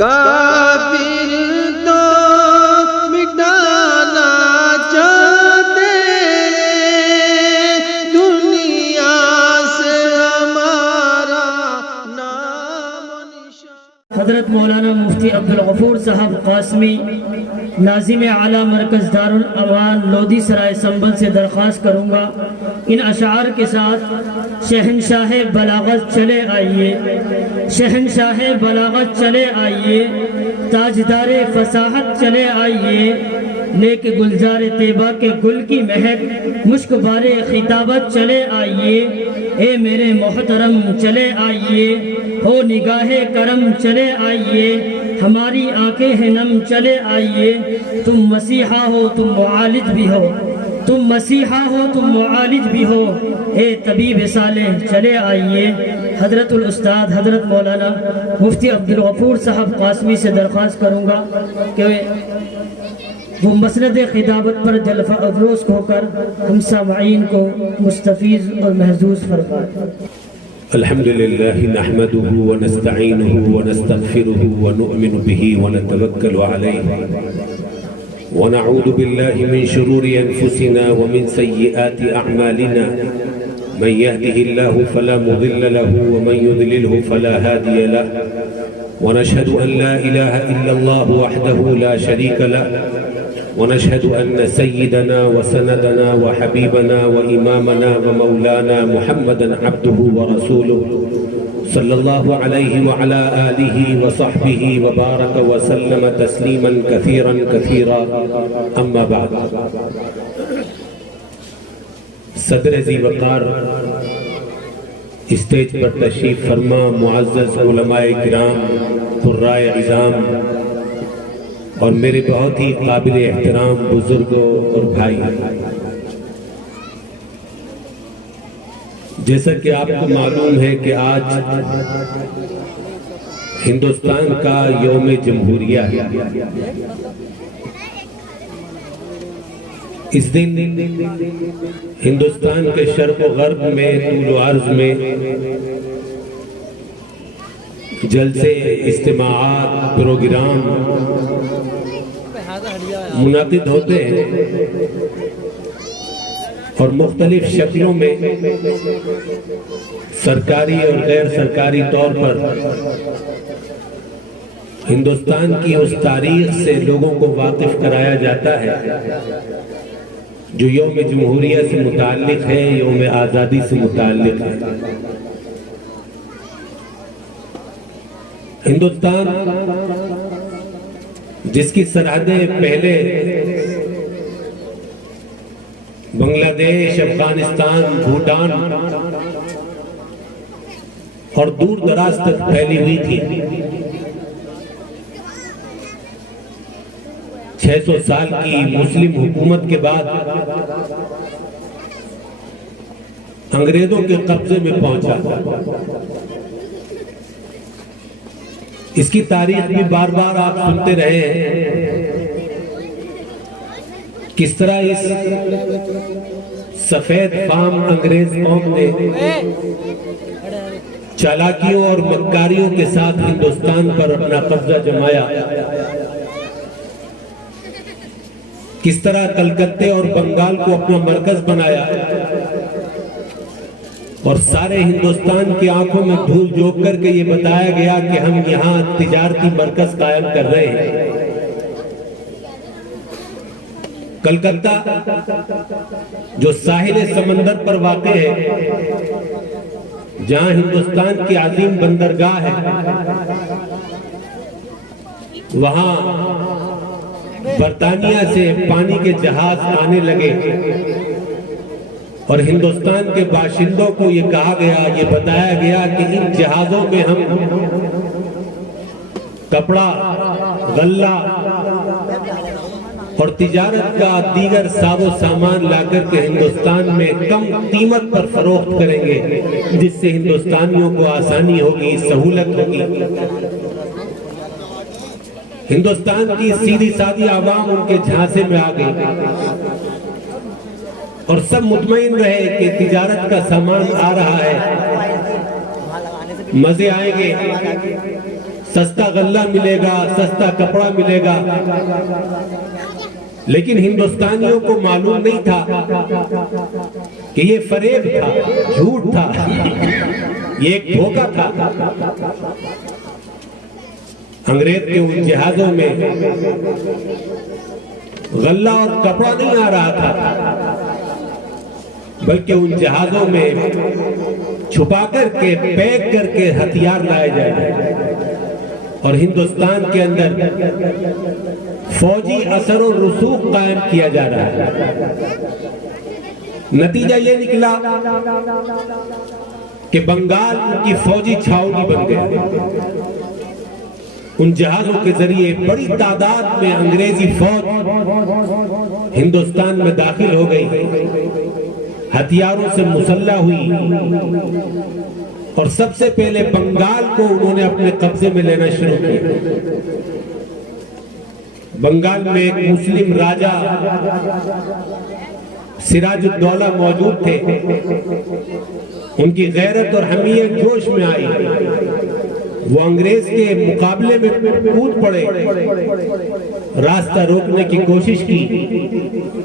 کافر تو مٹانا چاہتے دنیا سے ہمارا نام و نشان۔ حضرت مولانا مفتی عبدالغفور صاحب قاسمی ناظم اعلیٰ مرکز دارالعوان لودھی سرائے سنبل سے درخواست کروں گا ان اشعار کے ساتھ شہنشاہ بلاغت چلے آئیے، شہنشاہ بلاغت چلے آئیے، تاجدار فصاحت چلے آئیے، نیک گلزار طیبہ کے گل کی مہک مشک بار خطابت چلے آئیے، اے میرے محترم چلے آئیے، ہو نگاہ کرم چلے آئیے، ہماری آنکھیں ہیں نم چلے آئیے، تم مسیحا ہو تم معالج بھی ہو، تم مسیحا ہو تم معالج بھی ہو، اے طبیب صالح چلے آئیے۔ حضرت الاستاد حضرت مولانا مفتی عبدالغفور صاحب قاسمی سے درخواست کروں گا کہ وہ مسند خطابت پر جلوہ افروز ہو کر ہم سامعین کو مستفیض اور محظوظ فرمائیں۔ الحمد لله نحمده ونستعينه ونستغفره ونؤمن به ونتوكل عليه ونعوذ بالله من شرور أنفسنا ومن سيئات أعمالنا، من يهده الله فلا مضل له ومن يضلله فلا هادي له، ونشهد أن لا إله إلا الله وحده لا شريك له، ونشهد أن سيدنا وسندنا وحبيبنا وإمامنا ومولانا محمدا عبده ورسوله صلى الله عليه وعلى آله وصحبه وبارك وسلم تسليما كثيرا كثيرا، أما بعد۔ صدر ذی وقار اسٹیج پر تشریف فرما معزز علماء کرام، قرائے عظام اور میرے بہت ہی قابل احترام بزرگوں اور بھائی، جیسا کہ آپ کو معلوم ہے کہ آج ہندوستان کا یوم جمہوریہ ہے۔ اس دن ہندوستان کے شرق و غرب میں طول و عرض میں جلسے، اجتماعات، پروگرام منعقد ہوتے ہیں اور مختلف شکلوں میں سرکاری اور غیر سرکاری طور پر ہندوستان کی اس تاریخ سے لوگوں کو واقف کرایا جاتا ہے جو یوم جمہوریہ سے متعلق ہے، یوم آزادی سے متعلق ہے۔ ہندوستان جس کی سرحدیں پہلے بنگلہ دیش، افغانستان، بھوٹان اور دور دراز تک پھیلی ہوئی تھی، 600 سال کی مسلم حکومت کے بعد انگریزوں کے قبضے میں پہنچا۔ اس کی تاریخ بھی بار بار آپ سنتے رہے ہیں، کس طرح اس سفید فام انگریز قوم نے چالاکیوں اور مکاریوں کے ساتھ ہندوستان پر اپنا قبضہ جمایا، کس طرح کلکتے اور بنگال کو اپنا مرکز بنایا اور سارے ہندوستان کی آنکھوں میں دھول جھونک کر کے یہ بتایا گیا کہ ہم یہاں تجارتی مرکز قائم کر رہے ہیں۔ کلکتہ جو ساحل سمندر پر واقع ہے، جہاں ہندوستان کی عظیم بندرگاہ ہے، وہاں برطانیہ سے پانی کے جہاز آنے لگے اور ہندوستان کے باشندوں کو یہ کہا گیا، یہ بتایا گیا کہ ان جہازوں میں ہم کپڑا، غلہ اور تجارت کا دیگر ساز و سامان لا کر کے ہندوستان میں کم قیمت پر فروخت کریں گے، جس سے ہندوستانیوں کو آسانی ہوگی، سہولت ہوگی۔ ہندوستان کی سیدھی سادھی عوام ان کے جھانسے میں آ گئی اور سب مطمئن رہے کہ تجارت کا سامان آ رہا ہے، مزے آئیں گے، سستا غلہ ملے گا، سستا کپڑا ملے گا، لیکن ہندوستانیوں کو معلوم نہیں تھا کہ یہ فریب تھا، جھوٹ تھا، یہ ایک دھوکہ تھا۔ انگریز کے ان جہازوں میں غلہ اور کپڑا نہیں آ رہا تھا، بلکہ ان جہازوں میں چھپا کر کے پیک کر کے ہتھیار لائے جائے اور ہندوستان کے اندر فوجی اثر و رسوخ قائم کیا جا رہا ہے۔ نتیجہ یہ نکلا کہ بنگال کی فوجی چھاؤنی بن گیا۔ ان جہازوں کے ذریعے بڑی تعداد میں انگریزی فوج ہندوستان میں داخل ہو گئی، ہتھیاروں سے مسلح ہوئی اور سب سے پہلے بنگال کو انہوں نے اپنے قبضے میں لینا شروع کیا۔ بنگال میں ایک مسلم راجہ سراج الدولہ موجود تھے، ان کی غیرت اور حمیت جوش میں آئی، وہ انگریز کے مقابلے میں کود پڑے، راستہ روکنے کی کوشش کی،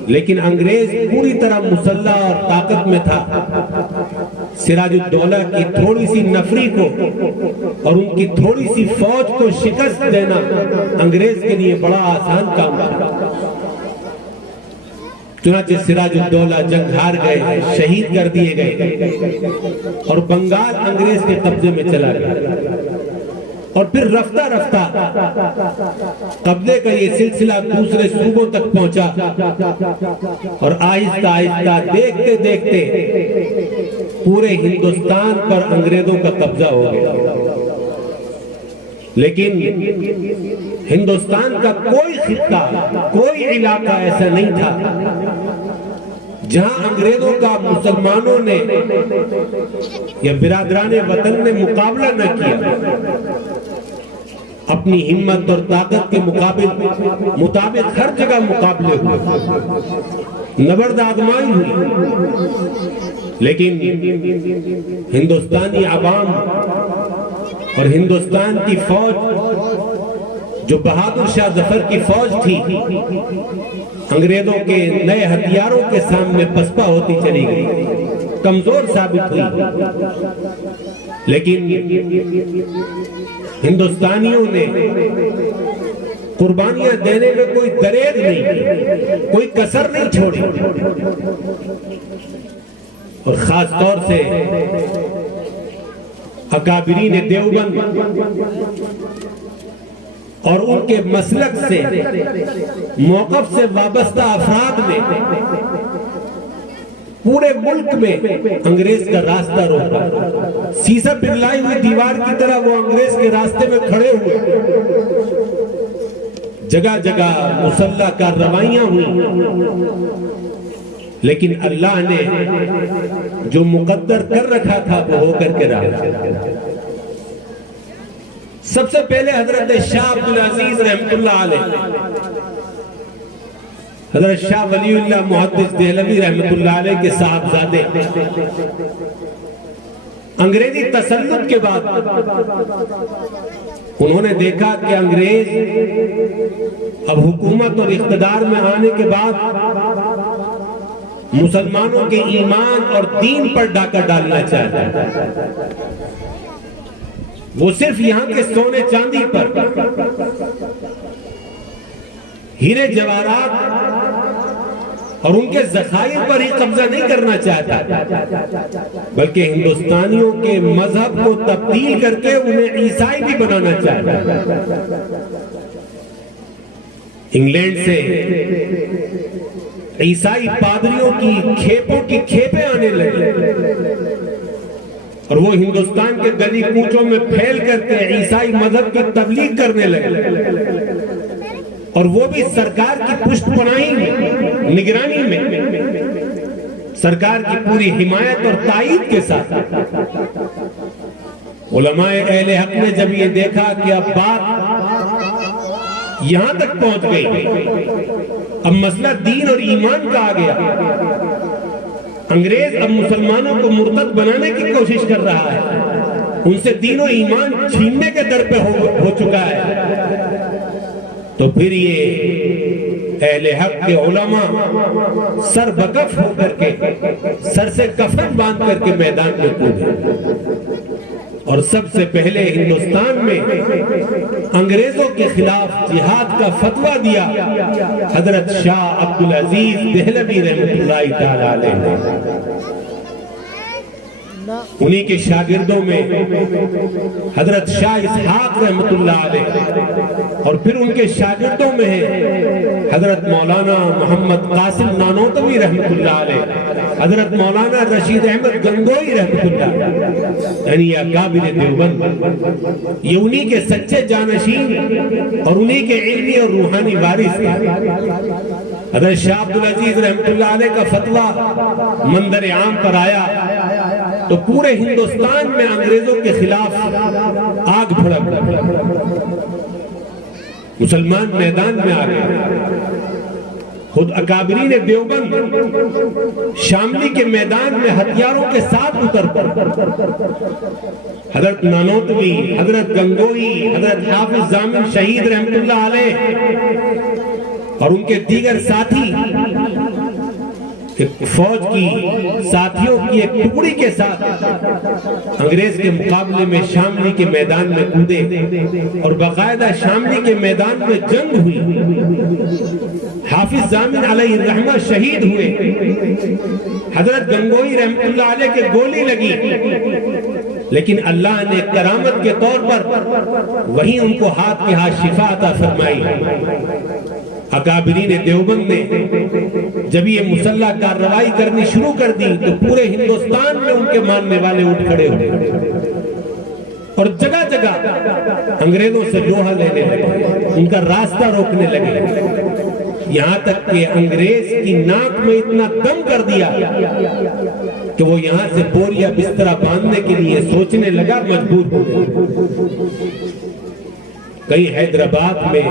لیکن انگریز پوری طرح مسلح اور طاقت میں تھا۔ سراج الدولہ کی تھوڑی سی نفری کو اور ان کی تھوڑی سی فوج کو شکست دینا انگریز کے لیے بڑا آسان کام تھا۔ چنانچہ سراج الدولہ جنگ ہار گئے، شہید کر دیے گئے اور بنگال انگریز کے قبضے میں چلا گیا۔ اور پھر رفتہ رفتہ قبضے کا یہ سلسلہ دوسرے صوبوں تک پہنچا اور آہستہ آہستہ دیکھتے دیکھتے پورے ہندوستان پر انگریزوں کا قبضہ ہو گیا۔ لیکن ہندوستان کا کوئی خطہ، کوئی علاقہ ایسا نہیں تھا جہاں انگریزوں کا مسلمانوں نے یا برادران وطن نے مقابلہ نہ کیا۔ اپنی ہمت اور طاقت کے مطابق ہر جگہ مقابلے ہوئے، نبرد آزمائی ہوئی، لیکن ہندوستانی عوام اور ہندوستان کی فوج جو بہادر شاہ ظفر کی فوج تھی، انگریزوں کے نئے ہتھیاروں کے سامنے پسپا ہوتی چلی گئی، کمزور ثابت ہوئی۔ لیکن ہندوستانیوں نے قربانیاں دینے میں کوئی دریغ نہیں، کوئی کسر نہیں چھوڑی، اور خاص طور سے اکابرین دیوبند اور ان کے مسلک سے، موقف سے وابستہ افراد نے پورے ملک میں انگریز کا راستہ روکا۔ سیسا پگھلائی ہوئی دیوار کی طرح وہ انگریز کے راستے میں کھڑے ہوئے، جگہ جگہ مسلح کارروائیاں ہوئیں، لیکن اللہ نے جو مقدر کر رکھا تھا وہ ہو کر کے رہا۔ سب سے پہلے حضرت شاہ عبدالعزیز رحمت اللہ علیہ، حضرت شاہ ولی اللہ محدث دہلوی رحمت اللہ علیہ کے صاحبزادے، انگریزی تسلط کے بعد انہوں نے دیکھا کہ انگریز اب حکومت اور اقتدار میں آنے کے بعد مسلمانوں کے ایمان اور دین پر ڈاکہ ڈالنا چاہتا ہے۔ وہ صرف یہاں کے سونے چاندی پر، ہیرے جواہرات اور ان کے ذخائر پر ہی قبضہ نہیں کرنا چاہتا، بلکہ ہندوستانیوں کے مذہب کو تبدیل کر کے انہیں عیسائی بھی بنانا چاہتا۔ انگلینڈ سے عیسائی پادریوں کی کھیپوں کی کھیپیں آنے لگی اور وہ ہندوستان کے گلی کوچوں میں پھیل کر کے عیسائی مذہب کی تبلیغ کرنے لگے، اور وہ بھی سرکار کی پشت پناہی میں، نگرانی میں، سرکار کی پوری حمایت اور تائید کے ساتھ۔ علماء اہل حق نے جب یہ دیکھا کہ اب بات یہاں تک پہنچ گئی، اب مسئلہ دین اور ایمان کا آ گیا، انگریز اب مسلمانوں کو مرتد بنانے کی کوشش کر رہا ہے، ان سے دین و ایمان چھیننے کے در پہ ہو چکا ہے، تو پھر یہ اہل حق کے علماء سر بکف ہو کر کے، سر سے کفن باندھ کر کے میدان میں کودے، اور سب سے پہلے ہندوستان میں انگریزوں کے خلاف جہاد کا فتویٰ دیا حضرت شاہ عبدالعزیز دہلوی رحمۃ اللہ تعالی علیہ۔ انہی کے شاگردوں میں حضرت شاہ اسحاق رحمۃ اللہ علیہ، اور پھر ان کے شاگردوں میں ہیں حضرت مولانا محمد قاسم نانوتوی رحمۃ اللہ علیہ، حضرت مولانا رشید احمد گنگوئی رحمۃ اللہ علیہ، یعنی یہ اکابر دیوبند، یہ انہی کے سچے جانشین اور انہی کے علمی اور روحانی وارث ہیں۔ حضرت شاہ عبدالعزیز رحمۃ اللہ علیہ کا فتویٰ منظر عام پر آیا تو پورے ہندوستان میں انگریزوں کے خلاف آگ بھڑک، مسلمان میدان میں آ گئے۔ خود اکابرین دیوبند شاملی کے میدان میں ہتھیاروں کے ساتھ اتر کر حضرت نانوتوی، حضرت گنگوئی، حضرت حافظ ضامن شہید رحمۃ اللہ علیہ اور ان کے دیگر ساتھی فوج کی ساتھیوں کی ایک ٹکڑی کے ساتھ انگریز کے مقابلے میں شاملی کے میدان میں کودے، اور باقاعدہ شاملی کے میدان میں جنگ ہوئی۔ حافظ ضامن علیہ الرحمہ شہید ہوئے، حضرت گنگوئی رحمۃ اللہ علیہ کے گولی لگی، لیکن اللہ نے کرامت کے طور پر وہیں ان کو ہاتھ کے ہاتھ شفا عطا فرمائی۔ اکابرین دیوبند نے جب یہ مسلح کارروائی کرنی شروع کر دی تو پورے ہندوستان میں ان کے ماننے والے اٹھ کھڑے ہوئے اور جگہ جگہ انگریزوں سے لوہا لینے لگے، ان کا راستہ روکنے لگے، یہاں تک کہ انگریز کی ناک میں اتنا دم کر دیا کہ وہ یہاں سے بوریا بسترا باندھنے کے لیے سوچنے لگا، مجبور ہو گئے۔ کہیں حیدرآباد میں،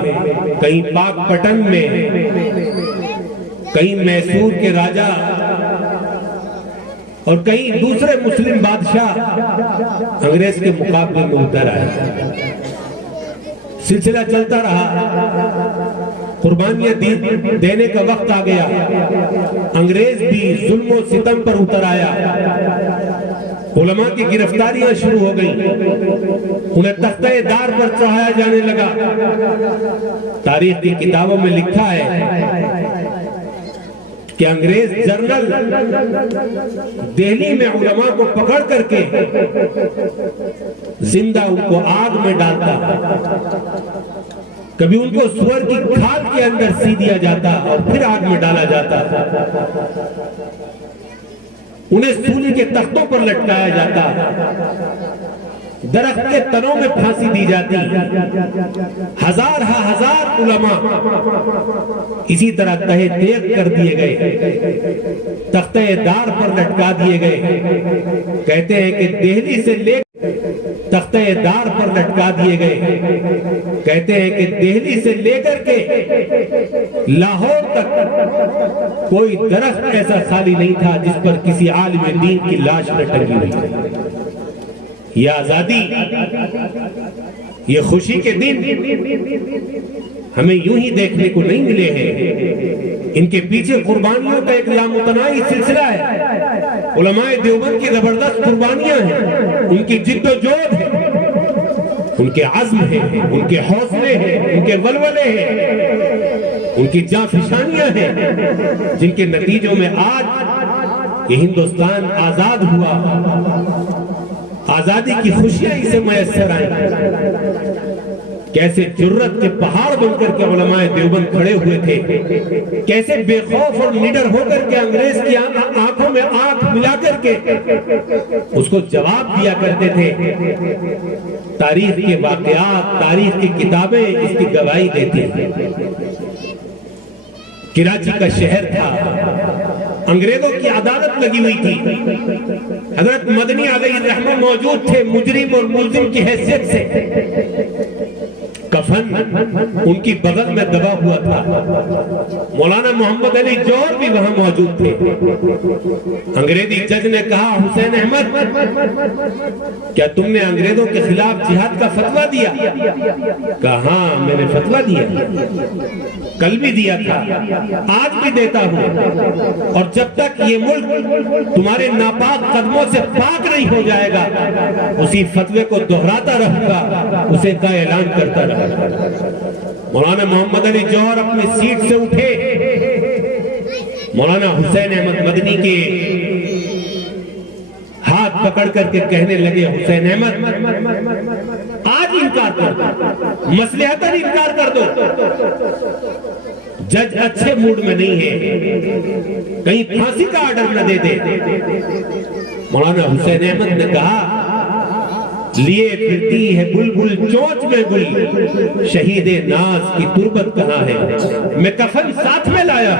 کہیں پاک پٹن میں، کہیں میسور کے راجہ اور کہیں دوسرے مسلم بادشاہ انگریز کے مقابلے میں اتر آئے۔ سلسلہ چلتا رہا، قربانیاں دینے کا وقت آ گیا، انگریز بھی ظلم و ستم پر اتر آیا، علماء کی گرفتاریاں شروع ہو گئیں، انہیں تختہ دار پر چڑھایا جانے لگا۔ تاریخ کی کتابوں میں لکھا ہے کہ انگریز جنرل دہلی میں علماء کو پکڑ کر کے زندہ ان کو آگ میں ڈالتا، کبھی ان کو سور کی کھال کے اندر سی دیا جاتا اور پھر آگ میں ڈالا جاتا، انہیں سولی کے تختوں پر لٹکایا جاتا، درخت کے تنوں میں پھانسی دی جاتی، ہزار علماء اسی طرح تہے تیغ کر دیے گئے، تختہ دار پر لٹکا دیے گئے۔ کہتے ہیں کہ دہلی سے لے تختہ دار پر لٹکا دیے گئے، کہتے ہیں کہ دہلی سے لے کر کے لاہور تک کوئی درخت ایسا خالی نہیں تھا جس پر کسی عالم دین کی لاش نہ ٹنگی ہوئی۔ یہ آزادی، یہ خوشی کے دن ہمیں یوں ہی دیکھنے کو نہیں ملے ہیں، ان کے پیچھے قربانیوں کا ایک لامتناہی سلسلہ ہے، علماء دیوبند کی زبردست قربانیاں ہیں، ان کی جد و جہد ہے، ان کے عزم ہیں، ان کے حوصلے ہیں، ان کے ولولے ہیں، ان کی جانفشانیاں ہیں، جن کے نتیجوں میں آج یہ ہندوستان آزاد ہوا، آزادی کی خوشیاں اسے میسر آئیں۔ کیسے جرت کے پہاڑ بن کر کے علماء دیوبند کھڑے ہوئے تھے، کیسے بے خوف اور نڈر ہو کر کے انگریز کی آنکھوں میں آنکھ ملا کر کے اس کو جواب دیا کرتے تھے۔ تاریخ کے واقعات، تاریخ کی کتابیں اس کی گواہی دیتی ہیں۔ کراچی کا شہر تھا، انگریزوں کی عدالت لگی ہوئی تھی، حضرت مدنی علیہ الرحمہ موجود تھے مجرم اور ملزم کی حیثیت سے۔ کفن ان کی بغل میں دبا ہوا تھا. مولانا محمد علی جوہر بھی وہاں موجود تھے. انگریزی جج نے کہا حسین احمد کیا تم نے انگریزوں کے خلاف جہاد کا فتویٰ دیا؟ کہا ہاں میں نے فتویٰ دیا، کل بھی دیا تھا، آج بھی دیتا ہوں، اور جب تک یہ ملک تمہارے ناپاک قدموں سے پاک نہیں ہو جائے گا اسی فتوے کو دہراتا رہوں گا، اسے کا اعلان کرتا رہوں گا. مولانا محمد علی جوہر اپنی سیٹ سے اٹھے، مولانا حسین احمد مدنی کے ہاتھ پکڑ کر کے کہنے لگے حسین احمد آج انکار کر دو، مصلحتاً انکار کر دو. جج اچھے موڈ میں نہیں ہے، کہیں پھانسی کا آرڈر نہ دے دے. مولانا حسین احمد نے کہا لیے پھرتی ہے بلبل چونچ میں گل، شہید ناز کی تربت کہاں ہے؟ میں کفن ساتھ میں لایا،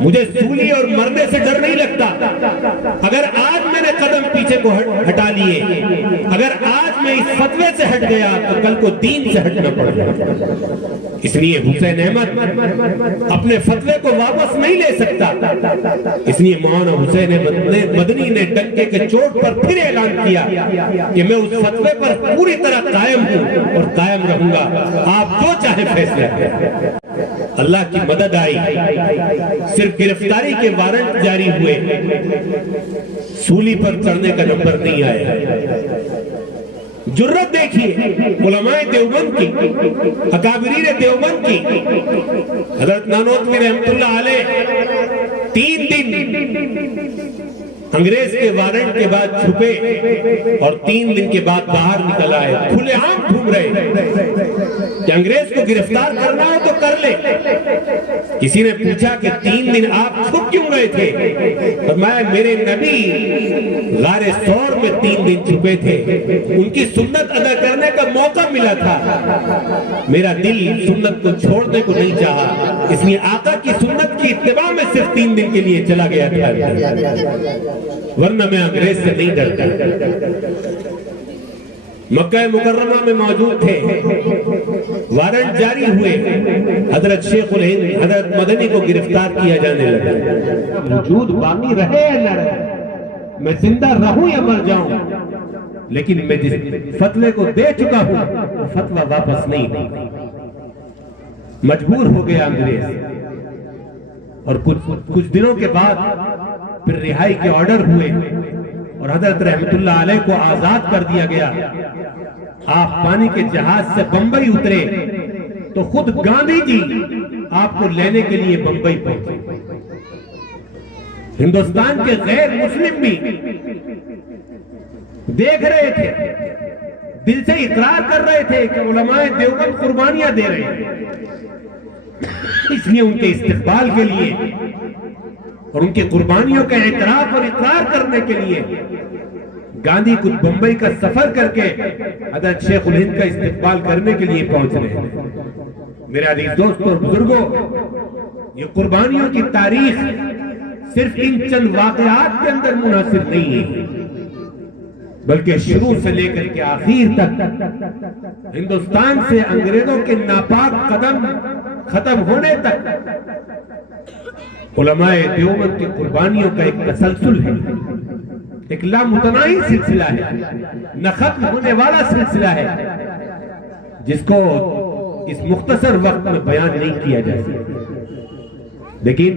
مجھے سولی اور مرنے سے ڈر نہیں لگتا. اگر آج میں نے قدم پیچھے کو ہٹا لیے، اگر آج میں اس فتوے سے ہٹ گیا تو کل کو دین سے ہٹنا پڑ گیا. اس لیے حسین احمد اپنے فتوے کو واپس نہیں لے سکتا. اس لیے مولانا حسین مدنی نے ڈنکے کے چوٹ پر پھر اعلان کیا کہ میں اس فتوے پر پوری طرح قائم ہوں اور قائم رہوں گا، آپ جو چاہے فیصلہ کریں. اللہ کی مدد آئی، صرف گرفتاری کے وارنٹ جاری ہوئے، سولی پر چڑھنے کا نمبر نہیں آیا. جرت دیکھیے علماء دیوبند کی، اکابرین دیوبند کی. حضرت نانوتوی رحمت اللہ علیہ 3 دن انگریز کے وارنٹ کے بعد چھپے اور 3 دن کے بعد باہر نکل آئے، کھلے عام گھوم رہے کہ انگریز کو گرفتار کرنا ہو تو کر لے. کسی نے پوچھا کہ 3 دن آپ چھپ کیوں گئے تھے؟ فرمایا میرے نبی غار ثور میں 3 دن چھپے تھے، ان کی سنت ادا کرنے کا موقع ملا تھا، میرا دل سنت کو چھوڑنے کو نہیں چاہا، اس لیے آقا کی سنت کی اتباع میں صرف 3 دن کے لیے چلا گیا تھا، ورنہ میں انگریز سے نہیں ڈرتا. مکہ مکرمہ میں موجود تھے، وارنٹ جاری ہوئے، حضرت شیخ الہند حضرت مدنی کو گرفتار کیا جانے لگا. وجود باقی رہے یا نہ رہے، میں زندہ رہوں یا مر جاؤں، لیکن میں جس فتوے کو دے چکا ہوں فتوہ واپس نہیں دے. مجبور ہو گیا انگریز، اور کچھ دنوں کے بعد پھر رہائی کے آرڈر ہوئے اور حضرت رحمت اللہ علیہ کو آزاد کر دیا گیا. آپ پانی کے جہاز سے بمبئی اترے تو خود گاندھی جی آپ کو لینے کے لیے بمبئی پہنچے. ہندوستان کے غیر مسلم بھی دیکھ رہے تھے، دل سے اقرار کر رہے تھے کہ علماء دیوبند قربانیاں دے رہے ہیں. اس لیے ان کے استقبال کے لیے اور ان کی قربانیوں کا اعتراف اور اقرار کرنے کے لیے گاندھی خود بمبئی کا سفر کر کے حضرت شیخ الہند کا استقبال کرنے کے لیے پہنچ رہے ہیں. میرے عزیز دوستوں اور بزرگوں، یہ قربانیوں کی تاریخ صرف ان چند واقعات کے اندر منحصر نہیں ہے، بلکہ شروع سے لے کر کے آخر تک ہندوستان سے انگریزوں کے ناپاک قدم ختم ہونے تک علماء دیوبند کی قربانیوں کا ایک تسلسل ہے، ایک لامتناہی سلسلہ ہے، نہ ختم ہونے والا سلسلہ ہے، جس کو اس مختصر وقت میں بیان نہیں کیا جا سکتا. لیکن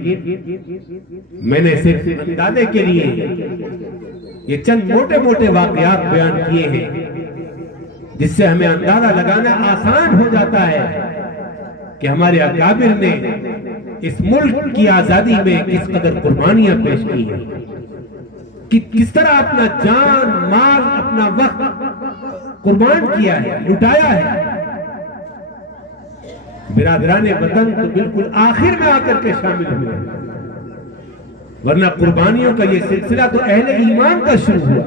میں نے صرف اندازے کے لیے یہ چند موٹے موٹے واقعات بیان کیے ہیں، جس سے ہمیں اندازہ لگانا آسان ہو جاتا ہے کہ ہمارے اکابر نے اس ملک کی آزادی میں کس قدر قربانیاں پیش کی ہیں، کس طرح اپنا جان مال اپنا وقت قربان کیا ہے، لٹایا ہے. برادران وطن تو بالکل آخر میں آ کر کے شامل ہوئے، ورنہ قربانیوں کا یہ سلسلہ تو اہل ایمان کا شروع ہوا،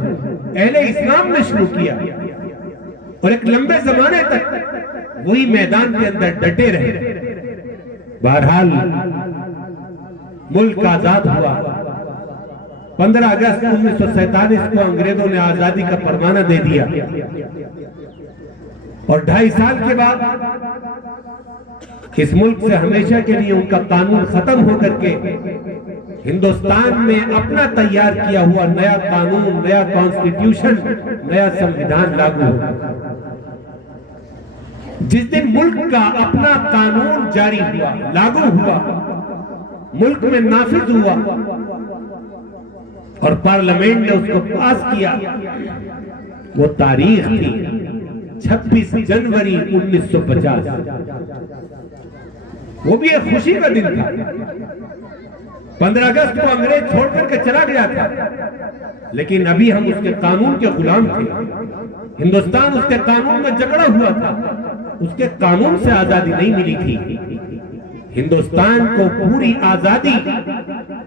اہل اسلام نے شروع کیا، اور ایک لمبے زمانے تک وہی میدان کے اندر ڈٹے رہے. بہرحال ملک آزاد ہوا. 15 اگست 1947 کو انگریزوں نے آزادی کا فرمانہ دے دیا. اور 2.5 سال کے بعد اس ملک سے ہمیشہ کے لیے ان کا قانون ختم ہو کر کے ہندوستان میں اپنا تیار کیا ہوا نیا قانون، نیا کانسٹیٹیوشن، نیا سمویدھان لاگو ہوا۔ جس دن ملک کا اپنا قانون جاری ہوا، لاگو ہوا، ملک میں نافذ ہوا اور پارلیمنٹ نے اس کو پاس کیا، وہ تاریخ تھی 26 جنوری 1950۔ وہ بھی ایک خوشی کا دن تھا۔ 15 اگست کو انگریز چھوڑ کر کے چلا گیا تھا، لیکن ابھی ہم اس کے قانون کے غلام تھے۔ ہندوستان اس کے قانون میں جکڑا ہوا تھا، اس کے قانون سے آزادی نہیں ملی تھی۔ ہندوستان کو پوری آزادی،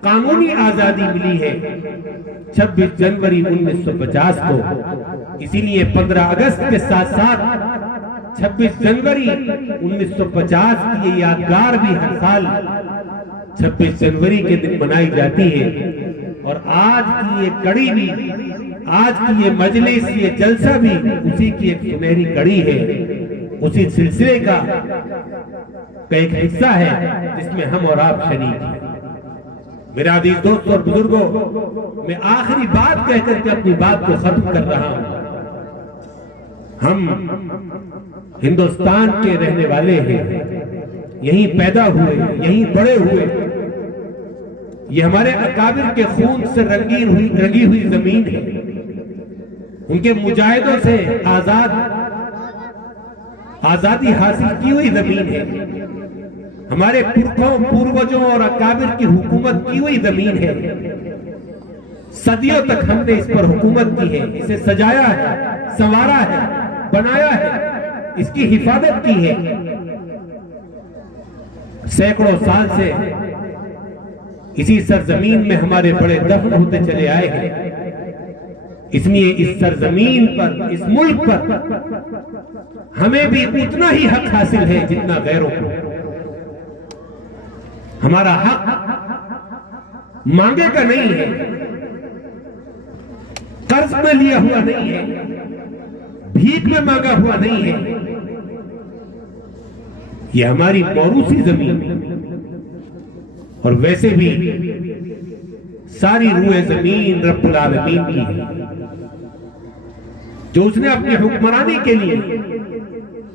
قانونی آزادی ملی ہے 26 جنوری 1950 کو۔ اسی لیے 15 اگست کے ساتھ ساتھ 26 جنوری 1950 کی یہ یادگار بھی ہر سال 26 جنوری کے دن منائی جاتی ہے۔ اور آج کی یہ کڑی بھی، آج کی یہ مجلس، یہ جلسہ بھی اسی کی ایک سنہری کڑی ہے، اسی سلسلے کا ایک حصہ ہے جس میں ہم اور آپ شریک ہیں۔ میرے عزیز دوست اور بزرگوں، میں آخری بات کہہ کر کے اپنی بات کو ختم کر رہا ہوں۔ ہم ہندوستان کے رہنے والے ہیں، یہیں پیدا ہوئے، یہیں بڑے ہوئے۔ یہ ہمارے اکابر کے خون سے رنگی ہوئی زمین ہے، ان کے مجاہدوں سے آزادی حاصل کی ہوئی زمین ہے، ہمارے پرکھوں، پوروجوں اور اکابر کی حکومت کی ہوئی زمین ہے۔ صدیوں تک ہم نے اس پر حکومت کی ہے، اسے سجایا ہے، سنوارا ہے، بنایا ہے، اس کی حفاظت کی ہے۔ سینکڑوں سال سے اسی سرزمین میں ہمارے بڑے دفن ہوتے چلے آئے ہیں۔ اس لیے اس سرزمین پر، اس ملک پر ہمیں بھی اتنا ہی حق حاصل ہے جتنا غیروں کو۔ ہمارا حق مانگے کا نہیں ہے، قرض میں لیا ہوا نہیں ہے، بھیک میں مانگا ہوا نہیں ہے۔ یہ ہماری موروثی زمین ہے، اور ویسے بھی ساری روح زمین رب العالمین کی ہے، جو اس نے اپنی حکمرانی کے لیے،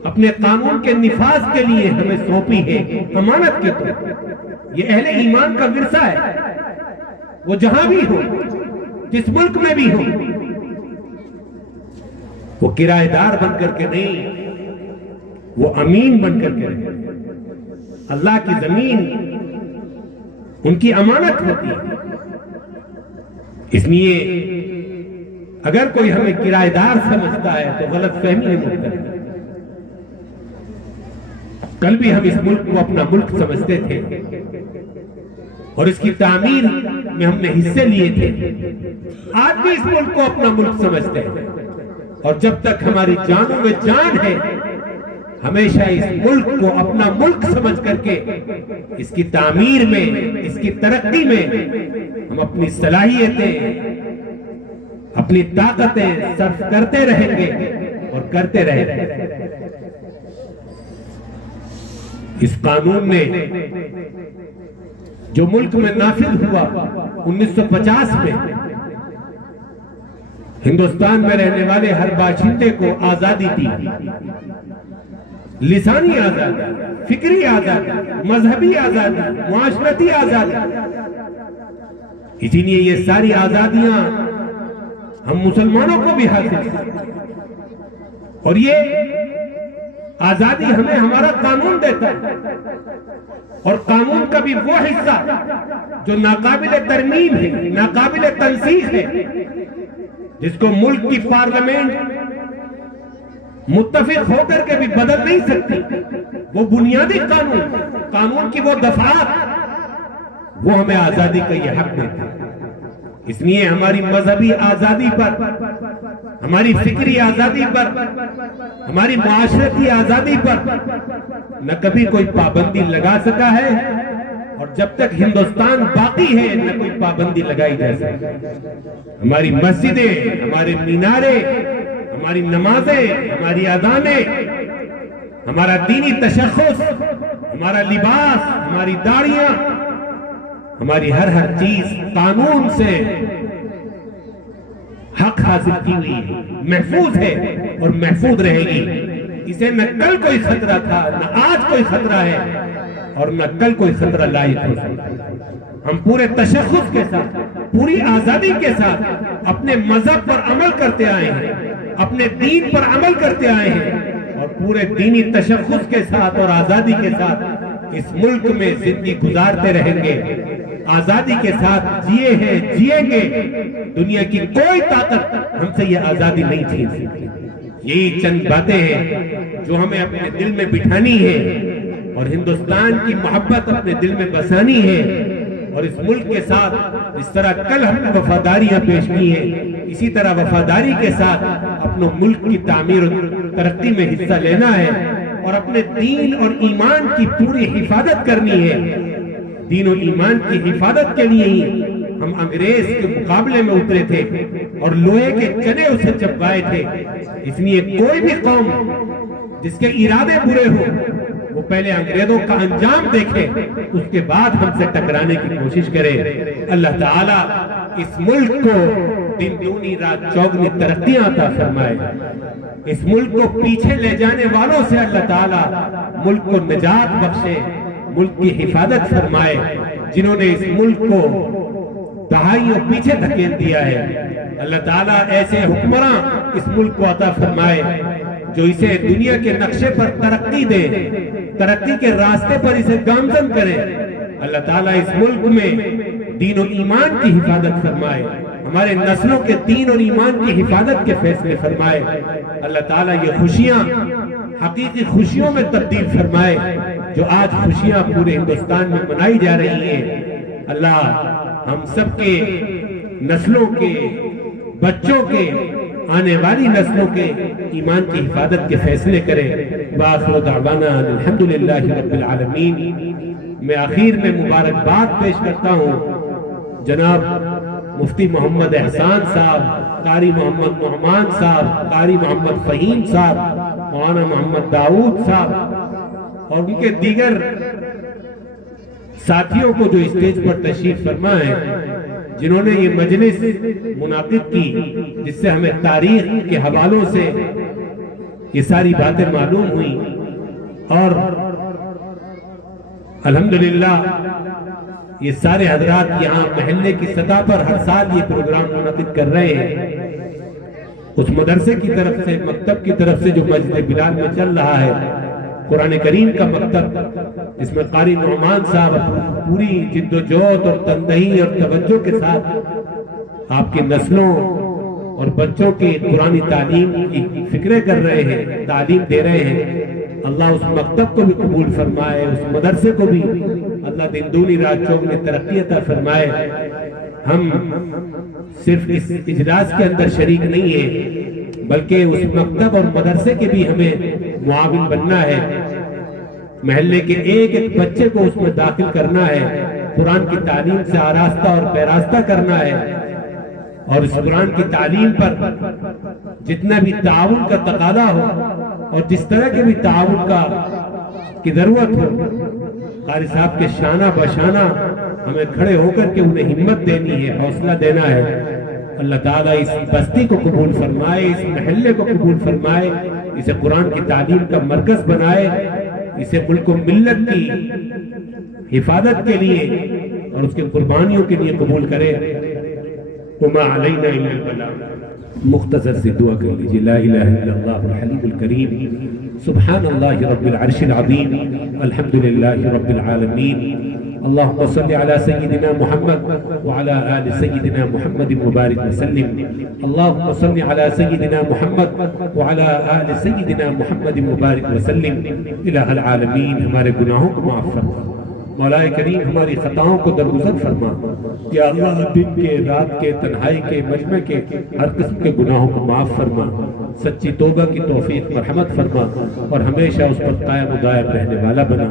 اپنے قانون کے نفاذ کے لیے ہمیں سونپی ہے امانت کے طور۔ یہ اہل ایمان کا ورثہ ہے، وہ جہاں بھی ہو، جس ملک میں بھی ہو، وہ کرایہ دار بن کر کے نہیں، وہ امین بن کر کے رہے۔ اللہ کی زمین ان کی امانت ہوتی ہے۔ اس لیے اگر کوئی ہمیں کرایہ دار سمجھتا ہے تو غلط فہمی ہے مختلف۔ کل بھی ہم اس ملک کو اپنا ملک سمجھتے تھے اور اس کی تعمیر میں ہم نے حصے لیے تھے، آج بھی اس ملک کو اپنا ملک سمجھتے ہیں، اور جب تک ہماری جانوں میں جان ہے ہمیشہ اس ملک کو اپنا ملک سمجھ کر کے اس کی تعمیر میں، اس کی ترقی میں ہم اپنی صلاحیتیں، اپنی طاقتیں صرف کرتے رہیں گے اور کرتے رہیں گے۔ اس قانون نے جو ملک میں نافذ ہوا 1950 میں، ہندوستان میں رہنے والے ہر باشندے کو آزادی دی، لسانی آزادی، فکری آزادی، مذہبی آزادی، معاشرتی آزادی۔ اسی لیے یہ ساری آزادیاں ہم مسلمانوں کو بھی حاصل ہیں، اور یہ آزادی ہمیں ہمارا قانون دیتا ہے، اور قانون کا بھی وہ حصہ جو ناقابل ترمیم ہے، ناقابل تنسیخ ہے، جس کو ملک کی پارلیمنٹ متفق ہو کر کے بھی بدل نہیں سکتی، وہ بنیادی قانون کی وہ دفعات، وہ ہمیں آزادی کا یہ حق دیتے ہیں۔ اس لیے ہماری مذہبی آزادی پر، ہماری فکری آزادی پر، ہماری معاشرتی آزادی پر نہ کبھی کوئی پابندی لگا سکا ہے، اور جب تک ہندوستان باقی ہے نہ کوئی پابندی لگائی جا سکتی۔ ہماری مسجدیں، ہمارے مینارے، ہماری نمازیں، ہماری اذانیں، ہمارا دینی تشخص، ہمارا لباس، ہماری داڑیاں، ہماری ہر چیز قانون سے حق حاصل کی ہوئی ہے، محفوظ ہے اور محفوظ رہے گی۔ اسے نہ کل کوئی خطرہ تھا، نہ آج کوئی خطرہ ہے، اور نہ کل کوئی خطرہ لاحق ہو سکتا ہے۔ ہم پورے تشخص کے ساتھ، پوری آزادی کے ساتھ اپنے مذہب پر عمل کرتے آئے ہیں، اپنے دین پر عمل کرتے آئے ہیں، اور پورے دینی تشخص کے ساتھ اور آزادی کے ساتھ اس ملک میں زندگی گزارتے رہیں گے، آزادی کے ساتھ جیے ہیں، جیئیں گے۔ دنیا کی کوئی طاقت ہم سے یہ آزادی نہیں چھین سکتی۔ یہی چند باتیں ہیں جو ہمیں اپنے دل میں بٹھانی ہے، اور ہندوستان کی محبت اپنے دل میں بسانی ہے، اور اس ملک کے ساتھ اس طرح کل ہم نے وفاداریاں پیش کی ہیں، اسی طرح وفاداری کے ساتھ اپنے ملک کی تعمیر و ترقی میں حصہ لینا ہے، اور اپنے دین اور ایمان کی پوری حفاظت کرنی ہے۔ دین و ایمان کی حفاظت کے لیے ہی ہم انگریز کے مقابلے میں اترے تھے اور لوہے کے چنے اسے چپکائے تھے۔ اس لیے کوئی بھی قوم جس کے ارادے برے ہوں، وہ پہلے انگریزوں کا انجام دیکھے، اس کے بعد ہم سے ٹکرانے کی کوشش کرے۔ اللہ تعالیٰ اس ملک کو دن دونی رات چوگنی ترقیاں عطا فرمائے۔ اس ملک کو پیچھے لے جانے والوں سے اللہ تعالیٰ ملک کو نجات بخشے، ملک کی حفاظت فرمائے۔ جنہوں نے اس ملک کو دہائیوں پیچھے دھکیل دیا ہے، اللہ تعالیٰ ایسے حکمراں اس ملک کو عطا فرمائے جو اسے دنیا کے نقشے پر ترقی دے، ترقی کے راستے پر اسے گامزن کرے۔ اللہ تعالیٰ اس ملک میں دین و ایمان کی حفاظت فرمائے، ہمارے نسلوں کے دین اور ایمان کی حفاظت کے فیصلے فرمائے۔ اللہ تعالیٰ یہ خوشیاں حقیقی خوشیوں میں تبدیل فرمائے جو آج خوشیاں پورے ہندوستان میں منائی جا رہی ہیں۔ اللہ ہم سب کے نسلوں کے، بچوں کے، آنے والی نسلوں کے ایمان کی حفاظت کے فیصلے کرے۔ وآخر دعوانا الحمدللہ رب العالمین۔ میں آخر میں مبارکباد پیش کرتا ہوں جناب مفتی محمد احسان صاحب، قاری محمد نعمان صاحب، قاری محمد فہیم صاحب، مولانا محمد داؤد صاحب اور ان کے دیگر ساتھیوں کو جو اسٹیج پر تشریف فرما ہے، جنہوں نے یہ مجلس منعقد کی، جس سے ہمیں تاریخ کے حوالوں سے یہ ساری باتیں معلوم ہوئیں، اور الحمدللہ یہ سارے حضرات یہاں محلے کی سطح پر ہر سال یہ پروگرام منعقد کر رہے ہیں۔ اس مدرسے کی طرف سے، مکتب کی طرف سے جو مسجد بلال میں چل رہا ہے، قرآن کریم کا مکتب، اس میں قاری نعمان صاحب پوری جد و جہد اور تندہی اور توجہ کے ساتھ آپ کی نسلوں اور بچوں کے قرآنی تعلیم کی فکریں کر رہے ہیں، تعلیم دے رہے ہیں۔ اللہ اس مکتب کو بھی قبول فرمائے، اس مدرسے کو بھی اللہ دن دونی رات چوگنی ترقی عطا فرمائے۔ ہم صرف اس اجلاس کے اندر شریک نہیں ہیں، بلکہ اس مکتب اور مدرسے کے بھی ہمیں معاون بننا ہے۔ محلے کے ایک ایک بچے کو اس میں داخل کرنا ہے، قرآن کی تعلیم سے آراستہ اور پیراستہ کرنا ہے، اور اس قرآن کی تعلیم پر جتنا بھی تعاون کا تقاضا ہو اور جس طرح کے بھی تعاون کی ضرورت ہو، قاری صاحب کے شانہ بشانہ ہمیں کھڑے ہو کر کے انہیں ہمت دینی ہے، حوصلہ دینا ہے۔ اللہ تعالیٰ اس بستی کو قبول فرمائے، اس محلے کو قبول فرمائے، اسے قرآن کی تعلیم کا مرکز بنائے، اسے ملک و ملت کی حفاظت کے لیے اور اس کے قربانیوں کے لیے قبول کرے۔ وما علینا الا البلاغ۔ مختصر سے دعا کر لیجیے۔ لا الہ الا اللہ الحلیم الکریم، سبحان اللہ رب العرش العظیم، الحمدللہ رب العالمین۔ اللهم صل على سيدنا محمد وعلى آل سيدنا محمد مبارك وسلم۔ اللهم صل على سيدنا محمد وعلى آل سيدنا محمد مبارك وسلم۔ الہ العالمین ہمارے گناہوں کو معاف فرما، مولا کریم ہماری خطاؤں کو درگزر فرما۔ یا اللہ دن کے، رات کے، تنہائی کے، مجمع کے ہر قسم کے گناہوں کو معاف فرما، سچی توبہ کی توفیق مرحمت فرما، اور ہمیشہ اس پر قائم و دائم رہنے والا بنا۔